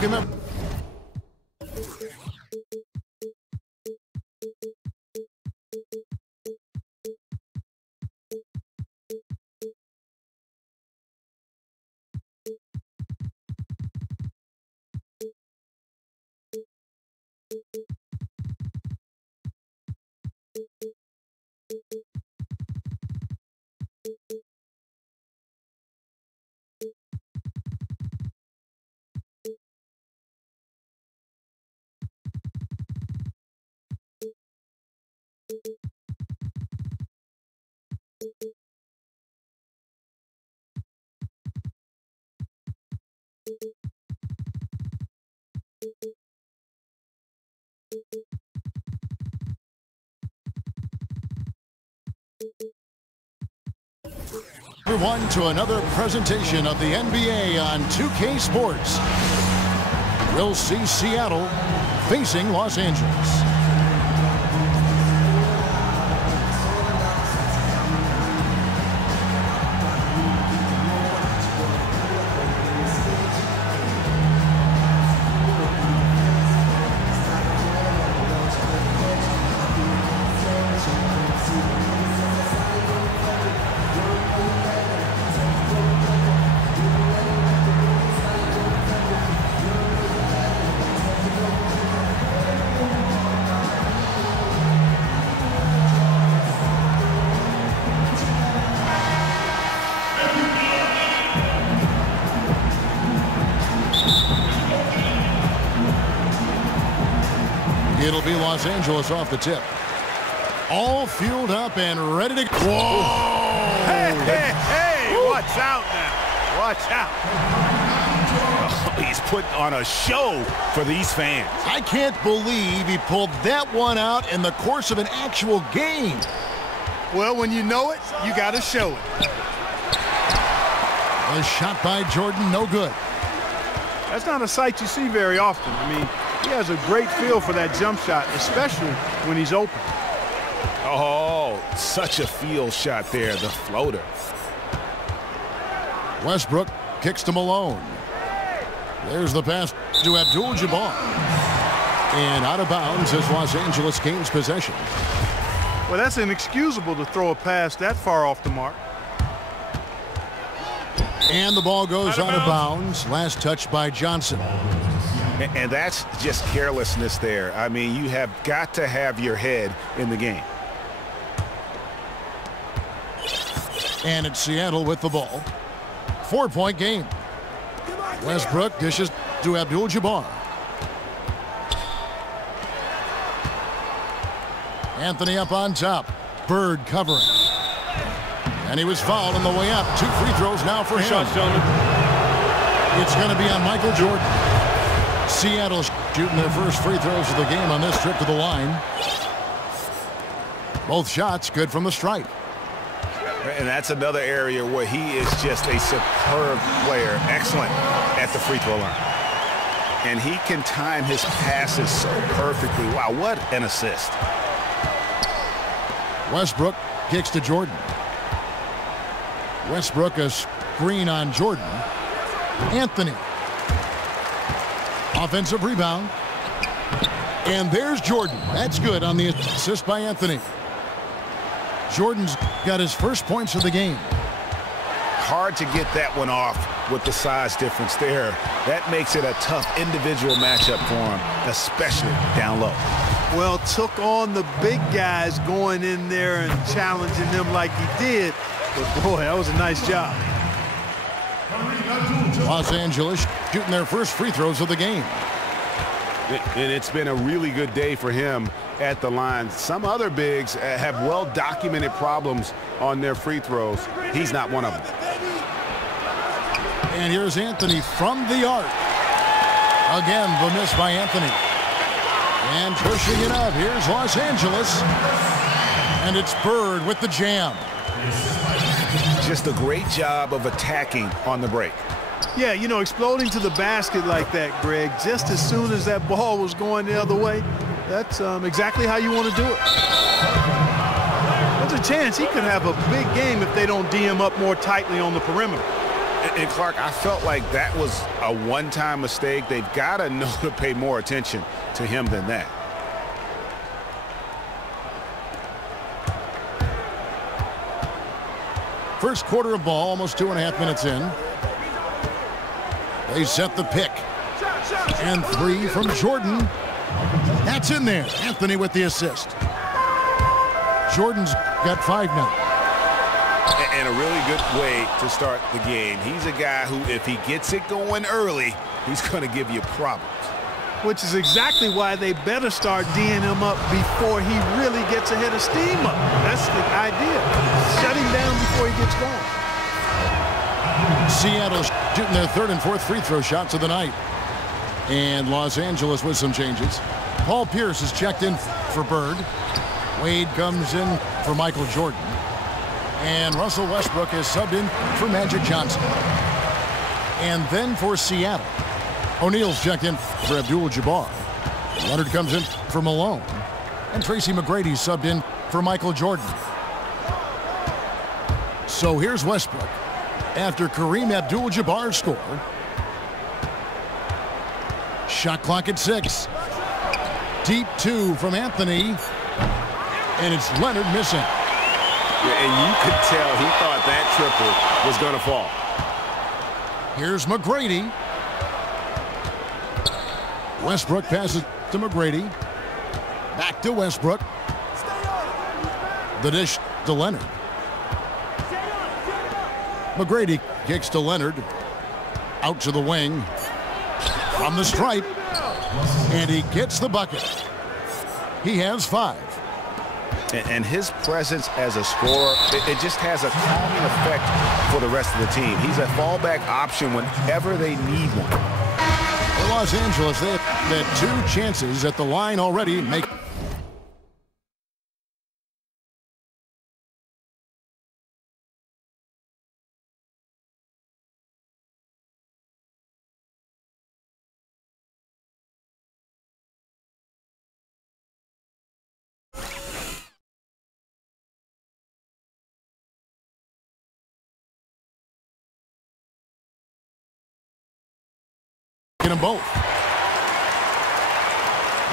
welcome him. Everyone to another presentation of the NBA on 2K Sports. We'll see Seattle facing Los Angeles. It'll be Los Angeles off the tip. All fueled up and ready to go. Whoa! Hey, hey, hey! Watch out now. Watch out. Oh, he's putting on a show for these fans. I can't believe he pulled that one out in the course of an actual game. Well, when you know it, you got to show it. A shot by Jordan, no good. That's not a sight you see very often. I mean, he has a great feel for that jump shot, especially when he's open. Oh, such a field shot there, the floater. Westbrook kicks to Malone. There's the pass to Abdul-Jabbar. And out of bounds as Los Angeles gains possession. Well, that's inexcusable to throw a pass that far off the mark. And the ball goes out of bounds. Last touch by Johnson. And that's just carelessness there. I mean, you have got to have your head in the game. And it's Seattle with the ball. 4-point game. Westbrook dishes to Abdul-Jabbar. Anthony up on top. Bird covering. And he was fouled on the way up. 2 free throws now for him. It's going to be on Michael Jordan. Seattle shooting their first free throws of the game on this trip to the line. Both shots good from the stripe. And that's another area where he is just a superb player. Excellent at the free throw line. And he can time his passes so perfectly. Wow, what an assist. Westbrook kicks to Jordan. Westbrook a screen on Jordan. Anthony. Offensive rebound. And there's Jordan. That's good on the assist by Anthony. Jordan's got his first points of the game. Hard to get that one off with the size difference there. That makes it a tough individual matchup for him, especially down low. Well, took on the big guys going in there and challenging them like he did. But boy, that was a nice job. Los Angeles shooting their first free throws of the game. And it's been a really good day for him at the line. Some other bigs have well-documented problems on their free throws. He's not one of them. And here's Anthony from the arc. Again, the miss by Anthony. And pushing it up. Here's Los Angeles. And it's Bird with the jam. Just a great job of attacking on the break. Yeah, you know, exploding to the basket like that, Greg, just as soon as that ball was going the other way, that's exactly how you want to do it. There's a chance he could have a big game if they don't D him up more tightly on the perimeter. And Clark, I felt like that was a one-time mistake. They've got to know to pay more attention to him than that. First quarter of ball, almost 2.5 minutes in. They set the pick. And 3 from Jordan. That's in there. Anthony with the assist. Jordan's got 5 now. And a really good way to start the game. He's a guy who, if he gets it going early, he's going to give you problems. Which is exactly why they better start D'ing him up before he really gets ahead of steam up. That's the idea. Shut him down before he gets going. Seattle shooting their 3rd and 4th free throw shots of the night. And Los Angeles with some changes. Paul Pierce is checked in for Bird. Wade comes in for Michael Jordan. And Russell Westbrook is subbed in for Magic Johnson. And then for Seattle, O'Neal's checked in for Abdul-Jabbar. Leonard comes in for Malone. And Tracy McGrady subbed in for Michael Jordan. So here's Westbrook after Kareem Abdul-Jabbar's score. Shot clock at 6. Deep 2 from Anthony. And it's Leonard missing. Yeah, and you could tell he thought that triple was going to fall. Here's McGrady. Westbrook passes to McGrady. Back to Westbrook. The dish to Leonard. McGrady kicks to Leonard. Out to the wing. From the stripe. And he gets the bucket. He has 5. And his presence as a scorer, it just has a calming effect for the rest of the team. He's a fallback option whenever they need one. For Los Angeles, they have had 2 chances at the line already. Them both.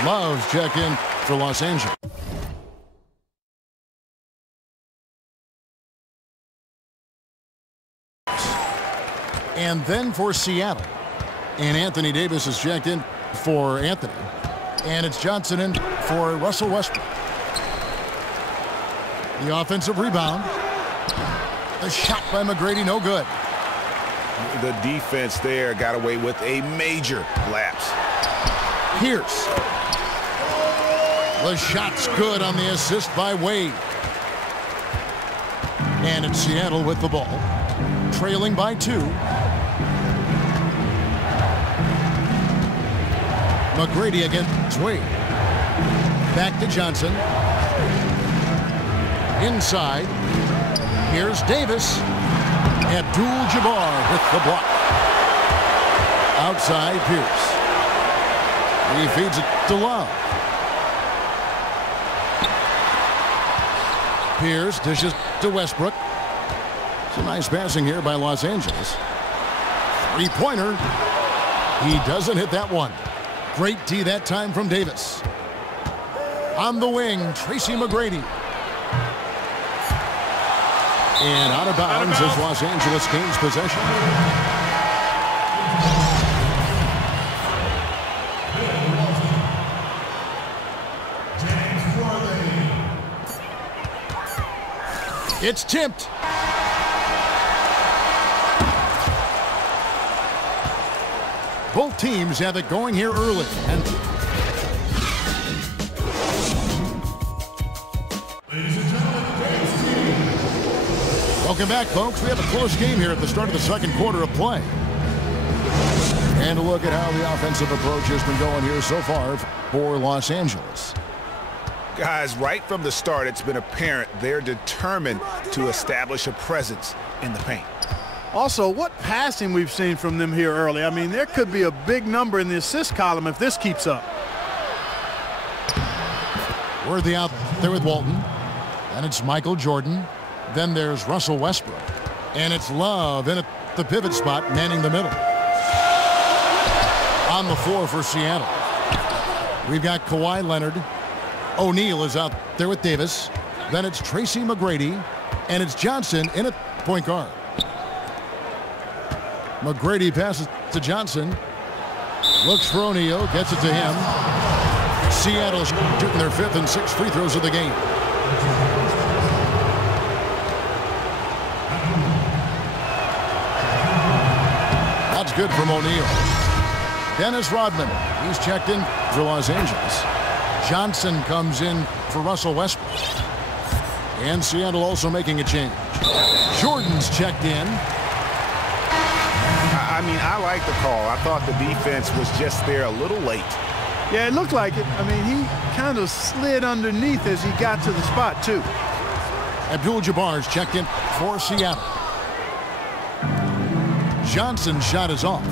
Love's check in for Los Angeles. And then for Seattle. And Anthony Davis is checked in for Anthony. And it's Johnson in for Russell Westbrook. The offensive rebound. The shot by McGrady, no good. The defense there got away with a major lapse. Pierce. The shot's good on the assist by Wade. And it's Seattle with the ball. Trailing by 2. McGrady against Wade. Back to Johnson. Inside. Here's Davis. Abdul-Jabbar with the block. Outside, Pierce. He feeds it to Love. Pierce dishes to Westbrook. Some nice passing here by Los Angeles. 3-pointer. He doesn't hit that one. Great D that time from Davis. On the wing, Tracy McGrady. And out of bounds as Los Angeles gains possession. It's tipped. Both teams have it going here early. And welcome back, folks. We have a close game here at the start of the second quarter of play. And a look at how the offensive approach has been going here so far for Los Angeles. Guys, right from the start, it's been apparent they're determined to establish a presence in the paint. Also, what passing we've seen from them here early. I mean, there could be a big number in the assist column if this keeps up. Worthy out there with Walton. And it's Michael Jordan. Then there's Russell Westbrook. And it's Love in it the pivot spot, manning the middle. On the floor for Seattle, we've got Kawhi Leonard. O'Neal is out there with Davis. Then it's Tracy McGrady, and it's Johnson in at point guard. McGrady passes to Johnson. Looks for O'Neal, gets it to him. Seattle shooting their 5th and 6th free throws of the game. That's good from O'Neal. Dennis Rodman, he's checked in for Los Angeles. Johnson comes in for Russell Westbrook. And Seattle also making a change. Jordan's checked in. I mean, I like the call. I thought the defense was just there a little late. Yeah, it looked like it. I mean, he kind of slid underneath as he got to the spot, too. Abdul-Jabbar's checked in for Seattle. Johnson's shot is off.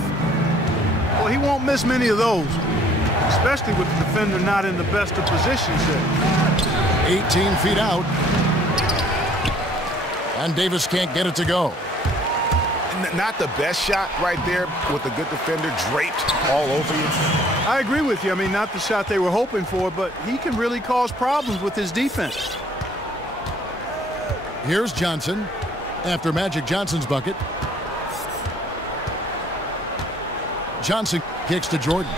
Well, he won't miss many of those, especially with the defender not in the best of positions there. 18 feet out. And Davis can't get it to go. Not the best shot right there with a good defender draped all over you. I agree with you. I mean, not the shot they were hoping for, but he can really cause problems with his defense. Here's Johnson after Magic Johnson's bucket. Johnson kicks to Jordan.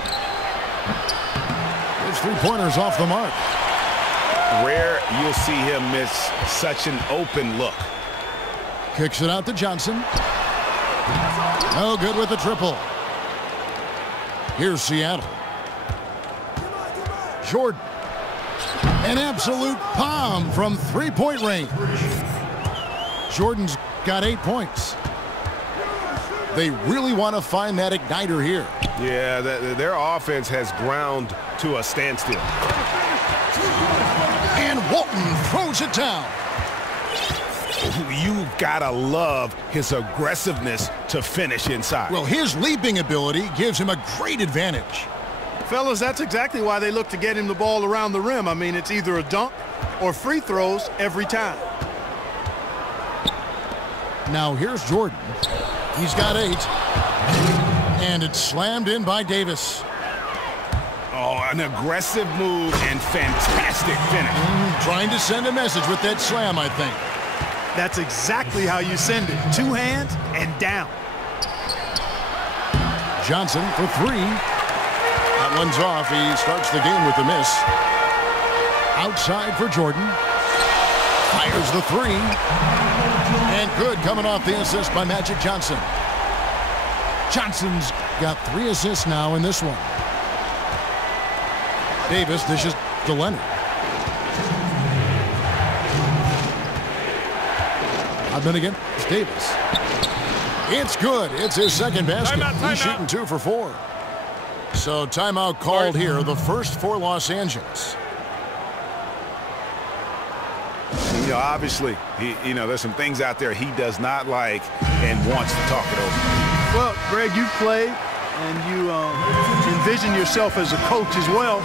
His three-pointers off the mark. Rare you'll see him miss such an open look. Kicks it out to Johnson. No good with the triple. Here's Seattle. Jordan. An absolute bomb from three-point range. Jordan's got 8 points. They really want to find that igniter here. Yeah, their offense has ground to a standstill. And Walton throws it down. You've got to love his aggressiveness to finish inside. Well, his leaping ability gives him a great advantage. Fellas, that's exactly why they look to get him the ball around the rim. I mean, it's either a dunk or free throws every time. Now here's Jordan. He's got 8. And it's slammed in by Davis. Oh, an aggressive move and fantastic finish. Trying to send a message with that slam, I think. That's exactly how you send it. 2 hands and down. Johnson for 3. That one's off. He starts the game with a miss. Outside for Jordan. Fires the 3. And good, coming off the assist by Magic Johnson. Johnson's got 3 assists now in this one. Davis dishes to Leonard. I've been against Davis. It's good. It's his second basket. He's shooting 2 for 4. So timeout called here, the first for Los Angeles. You know, obviously, there's some things out there he does not like and wants to talk it over. Well, Greg, you've played and you envision yourself as a coach as well.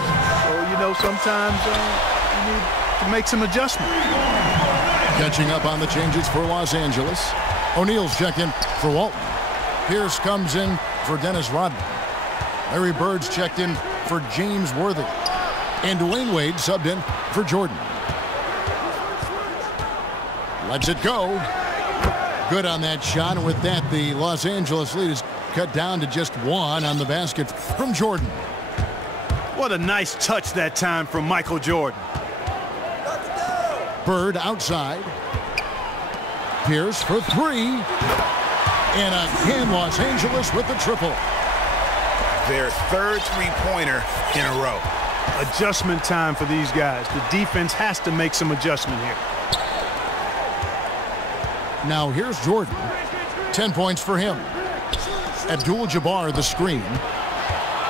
So, sometimes you need to make some adjustments. Catching up on the changes for Los Angeles. O'Neal's check-in for Walton. Pierce comes in for Dennis Rodman. Larry Bird's checked in for James Worthy. And Dwayne Wade subbed in for Jordan. Lets it go. Good on that shot. And with that, the Los Angeles lead is cut down to just 1 on the basket from Jordan. What a nice touch that time from Michael Jordan. Bird outside. Pierce for 3. And again, Los Angeles with the triple. Their 3rd three-pointer in a row. Adjustment time for these guys. The defense has to make some adjustment here. Now here's Jordan. 10 points for him. Abdul-Jabbar the screen.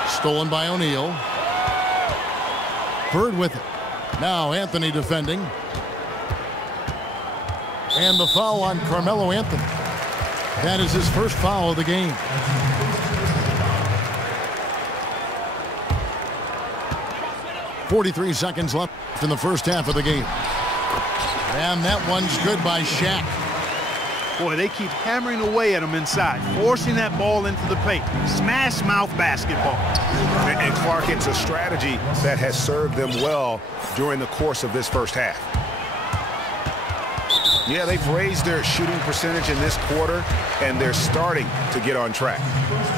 Stolen by O'Neal. Bird with it. Now Anthony defending. And the foul on Carmelo Anthony. That is his first foul of the game. .43 seconds left in the first half of the game. And that one's good by Shaq. Boy, they keep hammering away at him inside, forcing that ball into the paint. Smash mouth basketball. And Clark, it's a strategy that has served them well during the course of this first half. Yeah, they've raised their shooting percentage in this quarter, and they're starting to get on track.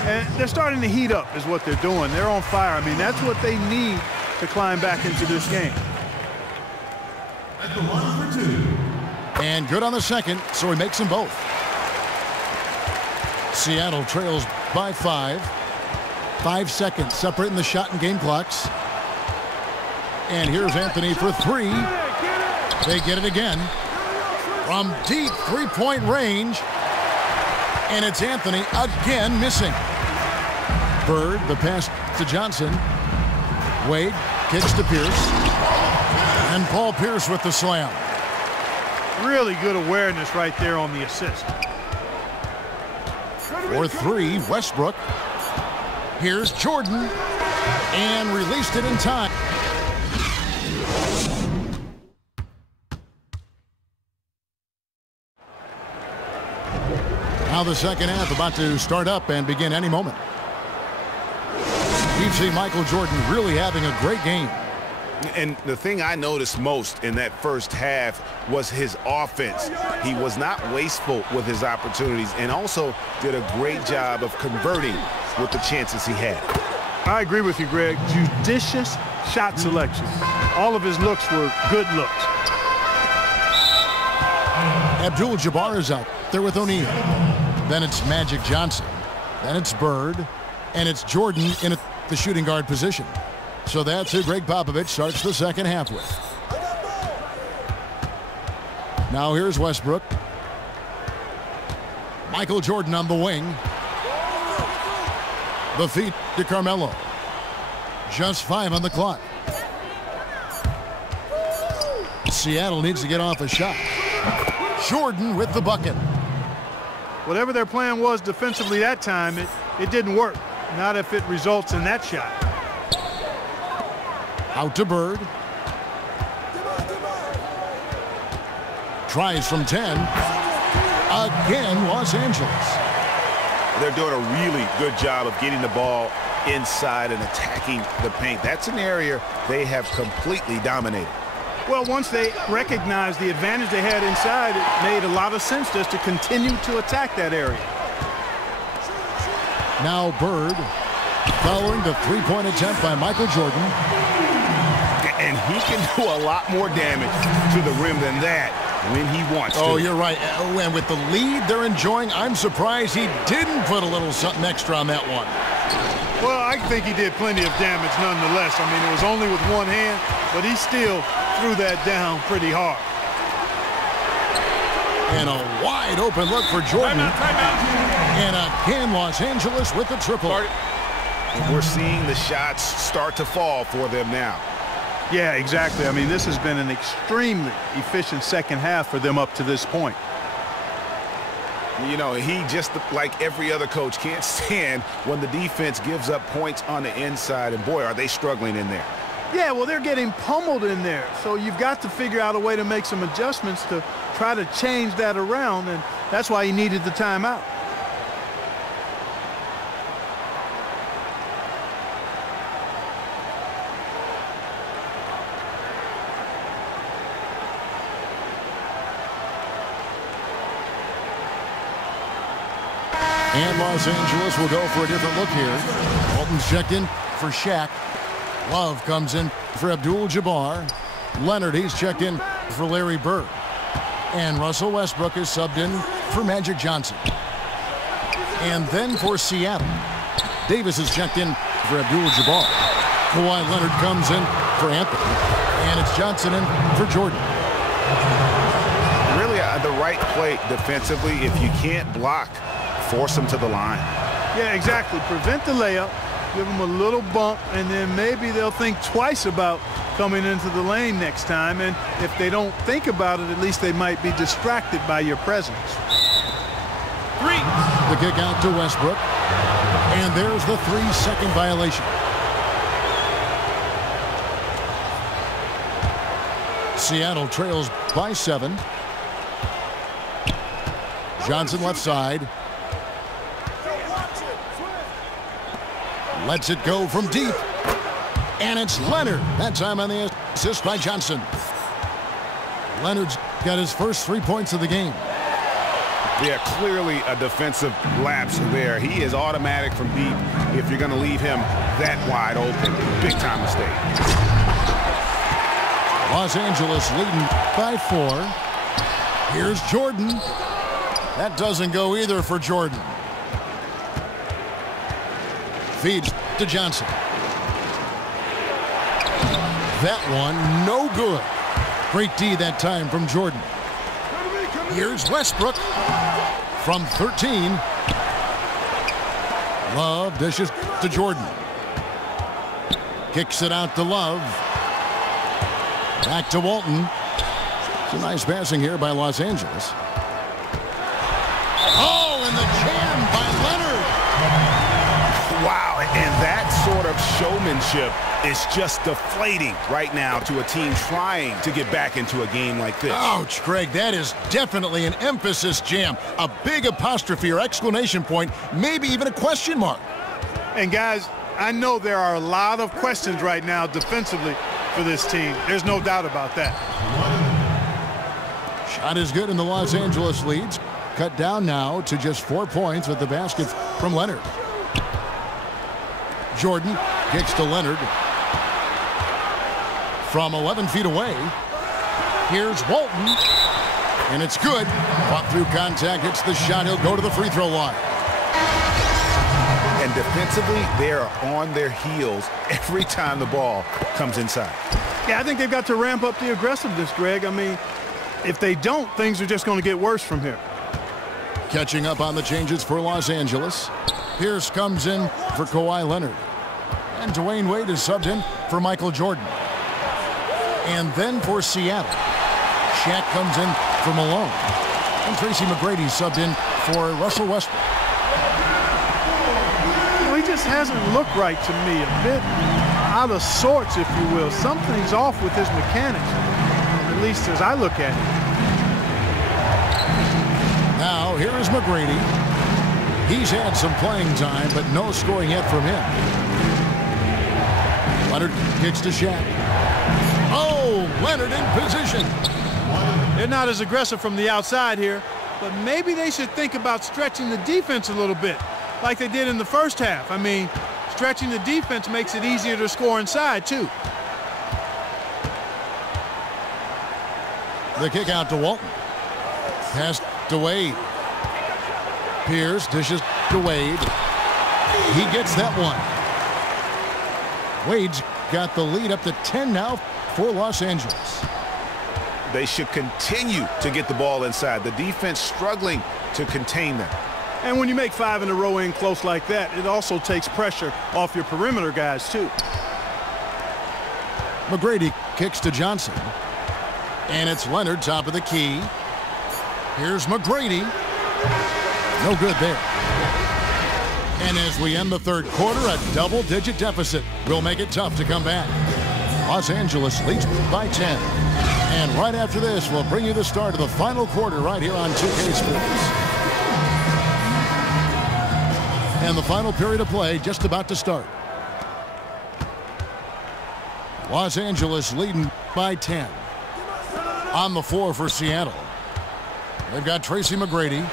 And they're starting to heat up is what they're doing. They're on fire. I mean, that's what they need to climb back into this game. At the line for two. And good on the second, so he makes them both. Seattle trails by 5. 5 seconds separating the shot and game clocks. And here's Anthony for 3. They get it again. From deep three-point range. And it's Anthony again missing. Bird, the pass to Johnson. Wade kicks to Pierce. And Paul Pierce with the slam. Really good awareness right there on the assist. For 3, Westbrook. Here's Jordan. And released it in time. Now the second half about to start up and begin any moment. We've seen Michael Jordan really having a great game. And the thing I noticed most in that first half was his offense. He was not wasteful with his opportunities and also did a great job of converting with the chances he had. I agree with you, Greg. Judicious shot selection. All of his looks were good looks. Abdul-Jabbar is out there with O'Neal. Then it's Magic Johnson. Then it's Bird. And it's Jordan in the shooting guard position. So that's who Greg Popovich starts the second half with. Now here's Westbrook. Michael Jordan on the wing. The feed to Carmelo. Just 5 on the clock. Seattle needs to get off a shot. Jordan with the bucket. Whatever their plan was defensively that time, it didn't work. Not if it results in that shot. Out to Bird. Tries from 10. Again, Los Angeles. They're doing a really good job of getting the ball inside and attacking the paint. That's an area they have completely dominated. Well, once they recognized the advantage they had inside, it made a lot of sense just to continue to attack that area. Now Bird, following the three-point attempt by Michael Jordan. And he can do a lot more damage to the rim than that when he wants to. Oh, you're right. And with the lead they're enjoying, I'm surprised he didn't put a little something extra on that one. Well, I think he did plenty of damage nonetheless. I mean, it was only with one hand, but he still threw that down pretty hard. And a wide open look for Jordan. Timeout. And again, Los Angeles with the triple. And we're seeing the shots start to fall for them now. Yeah, exactly. I mean, this has been an extremely efficient second half for them up to this point. You know, he just, like every other coach, can't stand when the defense gives up points on the inside. And, boy, are they struggling in there. Yeah, well, they're getting pummeled in there. So you've got to figure out a way to make some adjustments to try to change that around. And that's why he needed the timeout. And Los Angeles will go for a different look here. Walton's checked in for Shaq. Love comes in for Abdul-Jabbar. Leonard, he's checked in for Larry Bird. And Russell Westbrook is subbed in for Magic Johnson. And then for Seattle, Davis is checked in for Abdul-Jabbar. Kawhi Leonard comes in for Anthony. And it's Johnson in for Jordan. Really the right play defensively. If you can't block, force them to the line. Yeah, exactly. Prevent the layup, give them a little bump, and then maybe they'll think twice about coming into the lane next time. And if they don't think about it, at least they might be distracted by your presence. 3. The kick out to Westbrook. And there's the 3-second violation. Seattle trails by 7. Johnson left side. Lets it go from deep. And it's Leonard. That time on the assist by Johnson. Leonard's got his first 3 points of the game. Yeah, clearly a defensive lapse there. He is automatic from deep if you're going to leave him that wide open. Big time mistake. Los Angeles leading by 4. Here's Jordan. That doesn't go either for Jordan. Feeds to Johnson. That one, no good. Great D that time from Jordan. Here's Westbrook from 13. Love dishes to Jordan. Kicks it out to Love. Back to Walton. It's a nice passing here by Los Angeles. Oh, and the jam by Leonard. Wow, and that sort of showmanship is just deflating right now to a team trying to get back into a game like this. Ouch, Greg, that is definitely an emphasis jam. A big apostrophe or exclamation point, maybe even a question mark. And guys, I know there are a lot of questions right now defensively for this team. There's no doubt about that. Shot is good, and the Los Angeles leads. Cut down now to just 4 points with the basket from Leonard. Jordan kicks to Leonard. From 11 feet away, here's Walton. And it's good. Fought through contact, hits the shot. He'll go to the free throw line. And defensively, they are on their heels every time the ball comes inside. Yeah, I think they've got to ramp up the aggressiveness, Greg. I mean, if they don't, things are just going to get worse from here. Catching up on the changes for Los Angeles. Pierce comes in for Kawhi Leonard. And Dwayne Wade is subbed in for Michael Jordan. And then for Seattle, Shaq comes in for Malone. And Tracy McGrady subbed in for Russell Westbrook. Well, he just hasn't looked right to me. A bit out of sorts, if you will. Something's off with his mechanics, at least as I look at it. Now, here is McGrady. He's had some playing time, but no scoring yet from him. Leonard kicks to Shaq. Oh, Leonard in position. They're not as aggressive from the outside here, but maybe they should think about stretching the defense a little bit, like they did in the first half. I mean, stretching the defense makes it easier to score inside, too. The kick out to Walton. Pass to Wade. Pierce dishes to Wade. He gets that one. Wade's got the lead up to 10 now for Los Angeles. They should continue to get the ball inside. The defense struggling to contain them. And when you make 5 in a row in close like that, it also takes pressure off your perimeter guys, too. McGrady kicks to Johnson. And it's Leonard, top of the key. Here's McGrady. No good there. And as we end the third quarter, a double-digit deficit will make it tough to come back. Los Angeles leads by 10. And right after this, we'll bring you the start of the final quarter right here on 2K Sports. And the final period of play just about to start. Los Angeles leading by 10. On the floor for Seattle. They've got Tracy McGrady.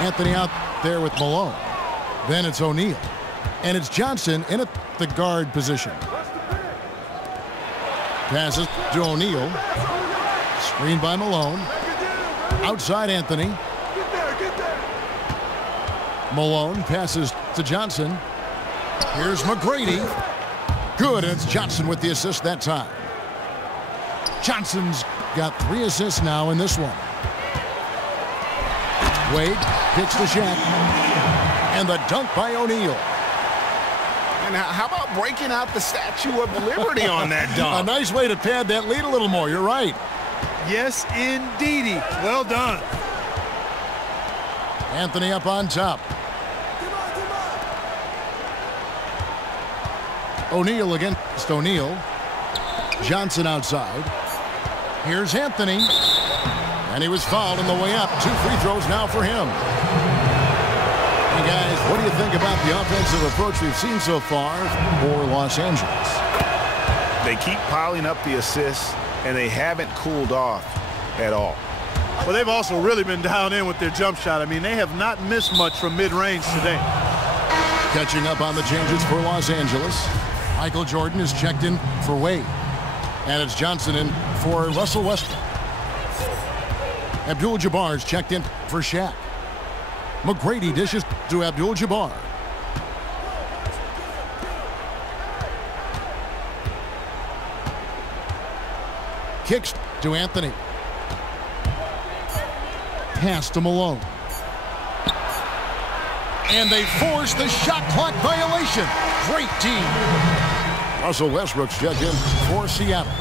Anthony out there with Malone. Then it's O'Neal. And it's Johnson in at the guard position. Passes to O'Neal. Screened by Malone. Outside Anthony. Malone passes to Johnson. Here's McGrady. Good, and it's Johnson with the assist that time. Johnson's got 3 assists now in this one. Wade kicks to Shaq. And the dunk by O'Neal. And how about breaking out the Statue of Liberty on that dunk? A nice way to pad that lead a little more. You're right. Yes, indeedy. Well done. Anthony up on top. O'Neal against O'Neal. Johnson outside. Here's Anthony. And he was fouled on the way up. 2 free throws now for him. Hey guys, what do you think about the offensive approach we've seen so far for Los Angeles? They keep piling up the assists, and they haven't cooled off at all. Well, they've also really been down in with their jump shot. I mean, they have not missed much from mid-range today. Catching up on the changes for Los Angeles. Michael Jordan is checked in for Wade. And it's Johnson in for Russell Westbrook. Abdul-Jabbar is checked in for Shaq. McGrady dishes to Abdul-Jabbar. Kicks to Anthony. Pass to Malone. And they force the shot clock violation. Great team. Russell Westbrook's checked in for Seattle.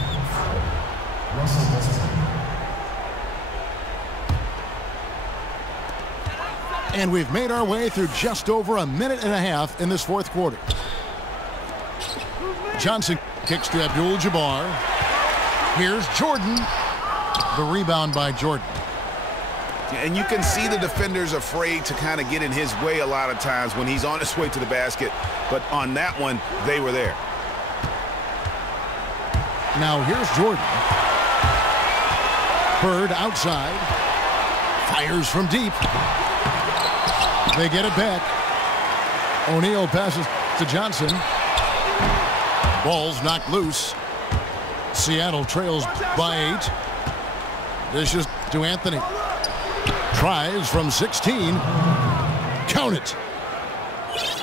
And we've made our way through just over a minute and a half in this fourth quarter. Johnson kicks to Abdul-Jabbar. Here's Jordan. The rebound by Jordan. And you can see the defenders afraid to kind of get in his way a lot of times when he's on his way to the basket. But on that one, they were there. Now here's Jordan. Bird outside. Fires from deep. They get it back. O'Neal passes to Johnson. Ball's knocked loose. Seattle trails by 8. Dishes to Anthony. Tries from 16. Count it.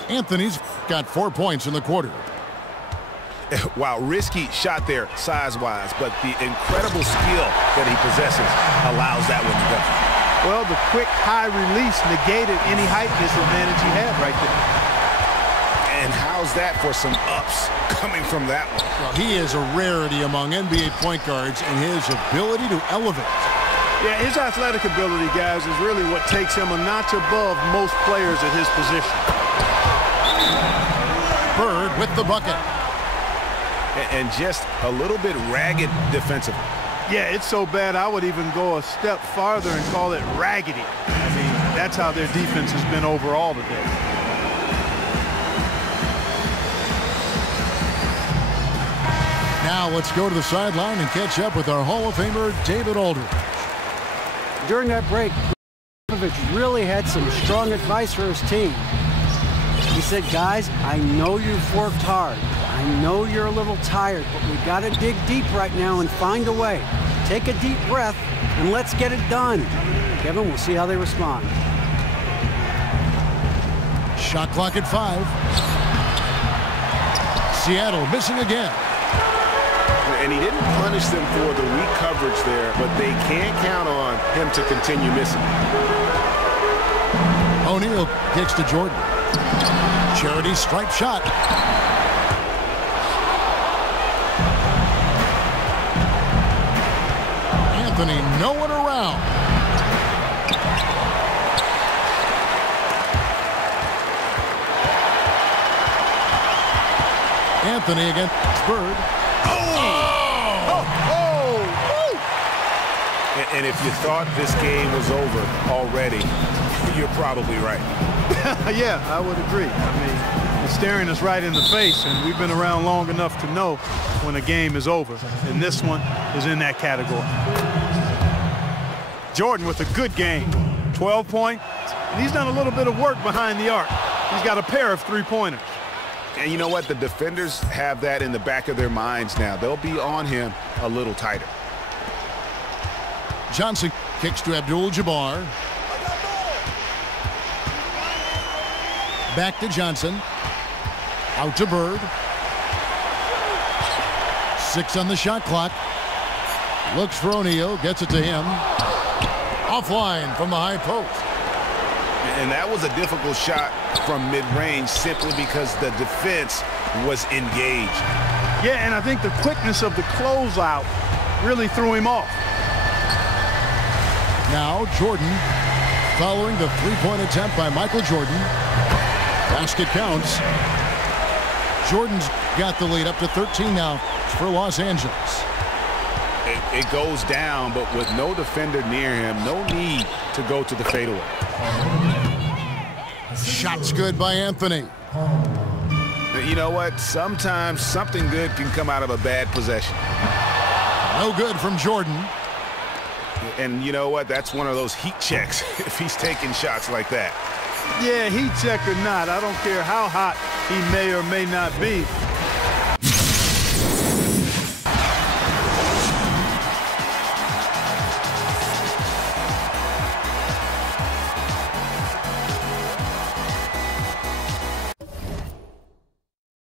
Anthony's got 4 points in the quarter. Wow, risky shot there size-wise, but the incredible skill that he possesses allows that one to go. Well, the quick high release negated any height disadvantage he had right there. And how's that for some ups coming from that one? Well, he is a rarity among NBA point guards in his ability to elevate. Yeah, his athletic ability, guys, is really what takes him a notch above most players at his position. Bird with the bucket. And just a little bit ragged defensively. Yeah, it's so bad I would even go a step farther and call it raggedy. I mean, that's how their defense has been overall today. Now let's go to the sideline and catch up with our Hall of Famer, David Aldridge. During that break, Popovich really had some strong advice for his team. He said, guys, I know you've worked hard. I know you're a little tired, but we've got to dig deep right now and find a way. Take a deep breath and let's get it done. Kevin, we'll see how they respond. Shot clock at 5. Seattle missing again. And he didn't punish them for the weak coverage there, but they can't count on him to continue missing. O'Neal kicks to Jordan. Charity stripe shot. Anthony, no one around. Anthony against Bird. And if you thought this game was over already, you're probably right. Yeah, I would agree. I mean, it's staring us right in the face, and we've been around long enough to know when a game is over. And this one is in that category. Jordan with a good game. 12 points. And he's done a little bit of work behind the arc. He's got a pair of three-pointers. And you know what? The defenders have that in the back of their minds now. They'll be on him a little tighter. Johnson kicks to Abdul-Jabbar. Back to Johnson. Out to Bird. 6 on the shot clock. Looks for O'Neal. Gets it to him. Offline from the high post. And that was a difficult shot from mid-range simply because the defense was engaged. Yeah, and I think the quickness of the closeout really threw him off. Now Jordan following the three-point attempt by Michael Jordan. Basket counts. Jordan's got the lead up to 13 now for Los Angeles. it goes down, but with no defender near him, no need to go to the fadeaway. Shot's good by Anthony. You know what? Sometimes something good can come out of a bad possession. No good from Jordan. And you know what? That's one of those heat checks if he's taking shots like that. Yeah, heat check or not, I don't care how hot he may or may not be.